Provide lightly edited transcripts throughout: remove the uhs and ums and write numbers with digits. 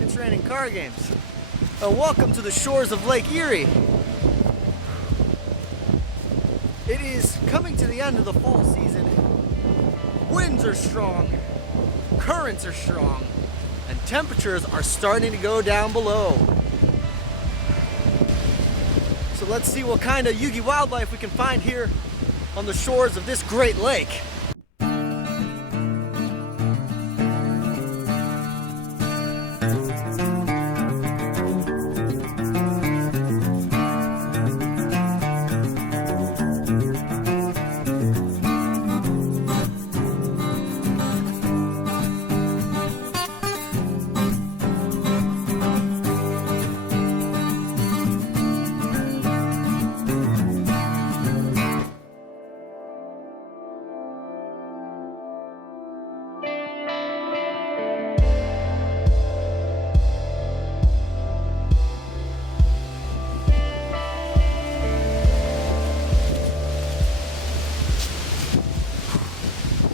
It's raining card games. Welcome to the shores of Lake Erie. It is coming to the end of the fall season. Winds are strong, currents are strong, and temperatures are starting to go down below. So let's see what kind of Yugioh wildlife we can find here on the shores of this great lake.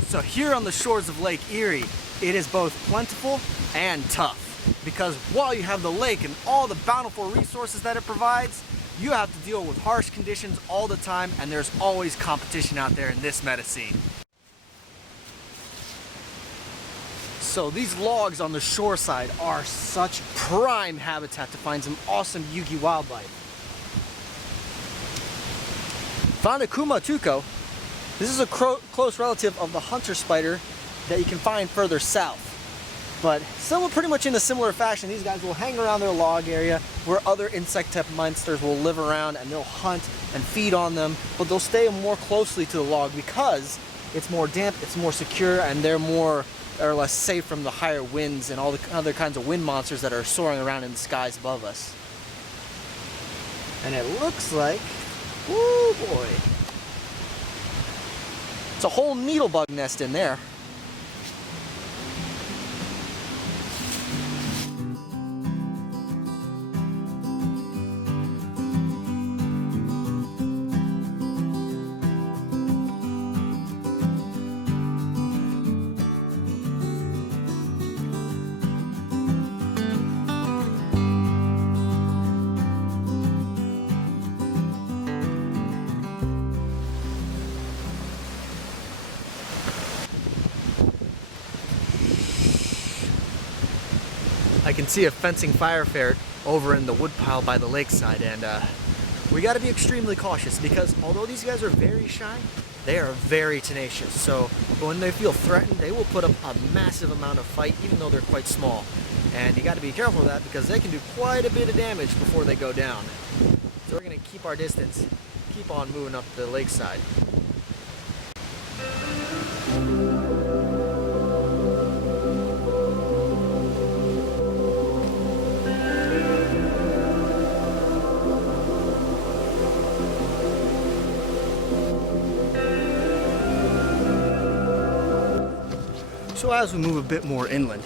So here on the shores of Lake Erie, it is both plentiful and tough, because while you have the lake and all the bountiful resources that it provides, you have to deal with harsh conditions all the time, and there's always competition out there in this meta scene. So these logs on the shore side are such prime habitat to find some awesome Yugioh wildlife. Vandakuma Tuko. This is a close relative of the hunter spider that you can find further south. But somewhat pretty much in a similar fashion, these guys will hang around their log area where other insect type monsters will live around, and they'll hunt and feed on them, but they'll stay more closely to the log because it's more damp, it's more secure, and they're more or less safe from the higher winds and all the other kinds of wind monsters that are soaring around in the skies above us. And it looks like, oh boy, it's a whole needlebug nest in there. I can see a fencing fire ferret over in the woodpile by the lakeside, and we got to be extremely cautious because although these guys are very shy, they are very tenacious. So when they feel threatened, they will put up a massive amount of fight, even though they're quite small. And you got to be careful of that because they can do quite a bit of damage before they go down. So we're going to keep our distance, keep on moving up the lakeside. So as we move a bit more inland,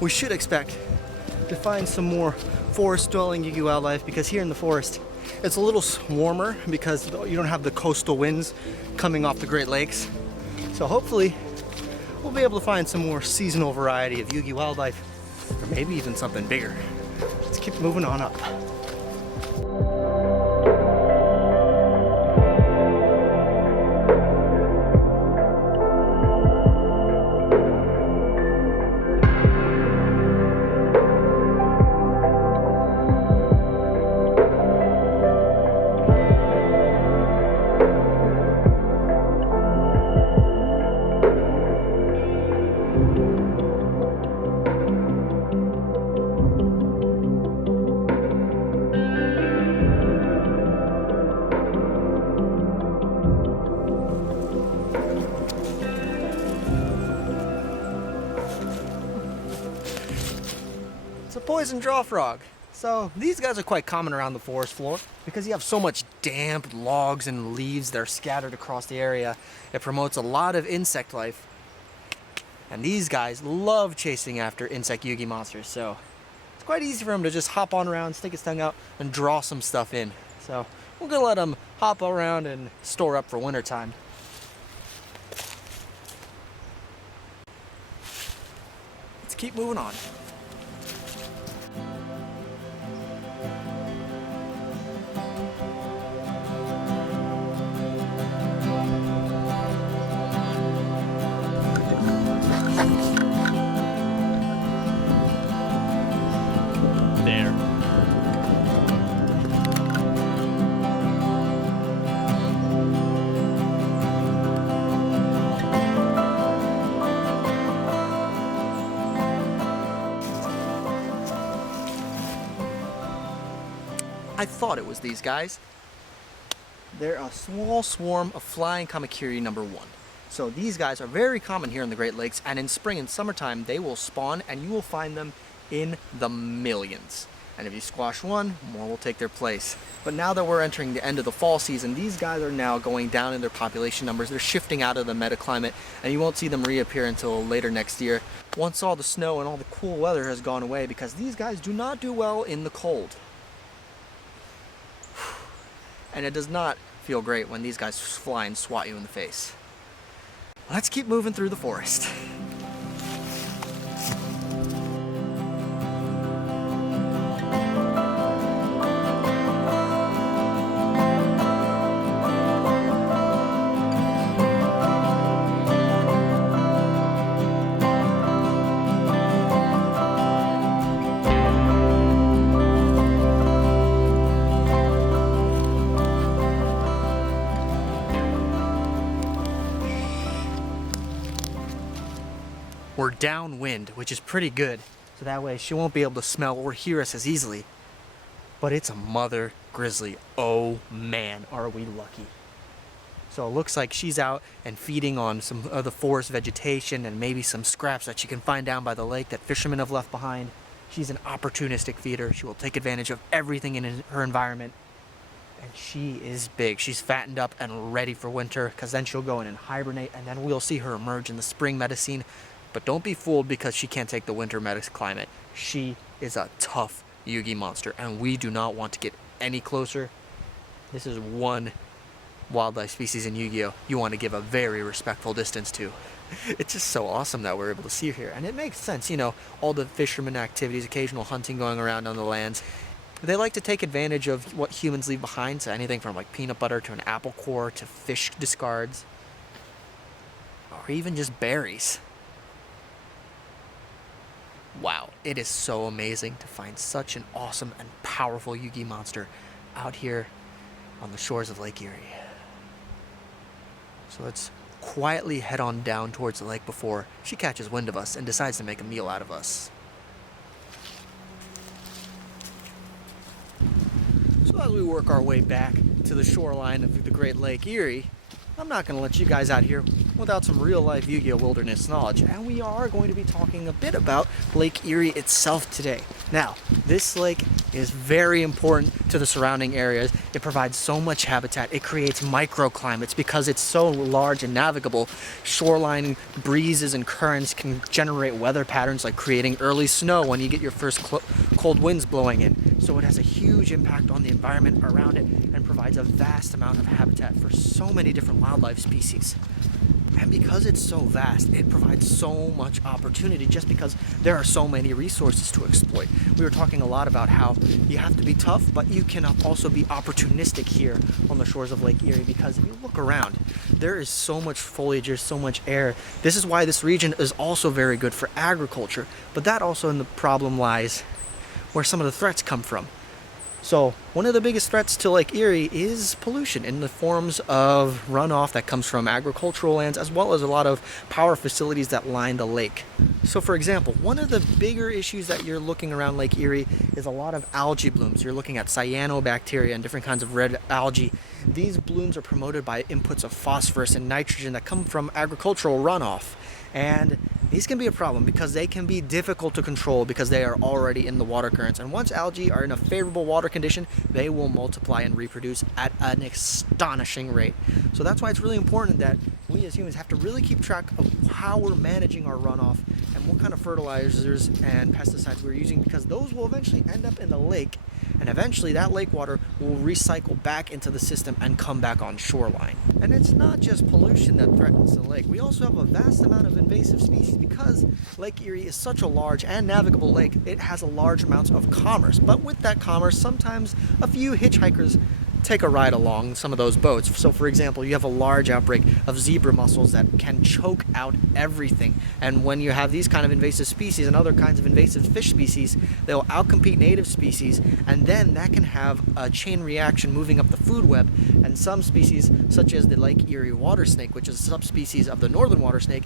we should expect to find some more forest-dwelling Yugioh wildlife, because here in the forest, it's a little warmer because you don't have the coastal winds coming off the Great Lakes. So hopefully, we'll be able to find some more seasonal variety of Yugioh wildlife, or maybe even something bigger. Let's keep moving on up. It's a poison draw frog. So these guys are quite common around the forest floor because you have so much damp logs and leaves that are scattered across the area. It promotes a lot of insect life. And these guys love chasing after insect Yugioh monsters, so it's quite easy for him to just hop on around, stick his tongue out, and draw some stuff in. So we're gonna let him hop around and store up for winter time. Let's keep moving on. I thought it was these guys. They're a small swarm of flying Kamikiri #1. So these guys are very common here in the Great Lakes, and in spring and summertime they will spawn and you will find them in the millions. And if you squash one, more will take their place. But now that we're entering the end of the fall season, these guys are now going down in their population numbers. They're shifting out of the metaclimate, and you won't see them reappear until later next year, once all the snow and all the cool weather has gone away, because these guys do not do well in the cold. And it does not feel great when these guys fly and swat you in the face. Let's keep moving through the forest. We're downwind, which is pretty good, so that way she won't be able to smell or hear us as easily. But it's a mother grizzly. Oh man, are we lucky. So it looks like she's out and feeding on some of the forest vegetation and maybe some scraps that she can find down by the lake that fishermen have left behind. She's an opportunistic feeder. She will take advantage of everything in her environment. And she is big. She's fattened up and ready for winter, because then she'll go in and hibernate, and then we'll see her emerge in the spring metacine. But don't be fooled because she can't take the winter metaclimate. She is a tough Yugioh monster, and we do not want to get any closer. This is one wildlife species in Yugioh you want to give a very respectful distance to. It's just so awesome that we're able to see her here, and it makes sense, you know, all the fisherman activities, occasional hunting going around on the lands. They like to take advantage of what humans leave behind, so anything from like peanut butter to an apple core to fish discards, or even just berries. Wow, it is so amazing to find such an awesome and powerful Yugioh monster out here on the shores of Lake Erie. So let's quietly head on down towards the lake before she catches wind of us and decides to make a meal out of us. So as we work our way back to the shoreline of the Great Lake Erie, I'm not going to let you guys out here without some real-life Yugioh wilderness knowledge, and we are going to be talking a bit about Lake Erie itself today. Now, this lake is very important to the surrounding areas. It provides so much habitat. It creates microclimates because it's so large and navigable. Shoreline breezes and currents can generate weather patterns like creating early snow when you get your first cold winds blowing in. So it has a huge impact on the environment around it and provides a vast amount of habitat for so many different wildlife species. And because it's so vast, it provides so much opportunity just because there are so many resources to exploit. We were talking a lot about how you have to be tough, but you can also be opportunistic here on the shores of Lake Erie, because if you look around, there is so much foliage, there's so much air. This is why this region is also very good for agriculture, but that also in the problem lies where some of the threats come from. So one of the biggest threats to Lake Erie is pollution in the forms of runoff that comes from agricultural lands, as well as a lot of power facilities that line the lake. So for example, one of the bigger issues that you're looking around Lake Erie is a lot of algae blooms. You're looking at cyanobacteria and different kinds of red algae. These blooms are promoted by inputs of phosphorus and nitrogen that come from agricultural runoff. And these can be a problem because they can be difficult to control because they are already in the water currents. And once algae are in a favorable water condition, they will multiply and reproduce at an astonishing rate. So that's why it's really important that we as humans have to really keep track of how we're managing our runoff and what kind of fertilizers and pesticides we're using, because those will eventually end up in the lake, and eventually that lake water will recycle back into the system and come back on shoreline. And it's not just pollution that threatens the lake. We also have a vast amount of invasive species. Because Lake Erie is such a large and navigable lake, it has a large amount of commerce. But with that commerce, sometimes a few hitchhikers take a ride along some of those boats. So for example, you have a large outbreak of zebra mussels that can choke out everything. And when you have these kind of invasive species and other kinds of invasive fish species, they'll outcompete native species, and then that can have a chain reaction moving up the food web. And some species, such as the Lake Erie water snake, which is a subspecies of the northern water snake,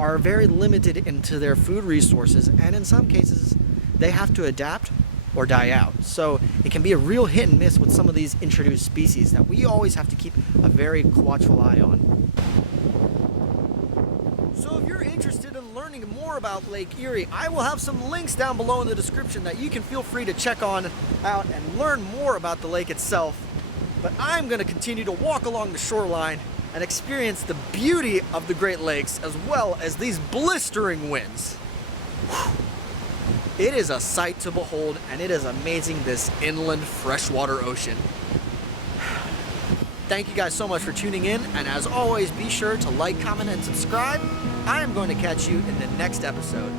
are very limited into their food resources, and in some cases they have to adapt or die out. So it can be a real hit and miss with some of these introduced species that we always have to keep a very watchful eye on. So if you're interested in learning more about Lake Erie, I will have some links down below in the description that you can feel free to check on out and learn more about the lake itself. But I'm going to continue to walk along the shoreline and experience the beauty of the Great Lakes as well as these blistering winds. It is a sight to behold, and it is amazing, this inland freshwater ocean. Thank you guys so much for tuning in, and as always, be sure to like, comment, and subscribe. I am going to catch you in the next episode.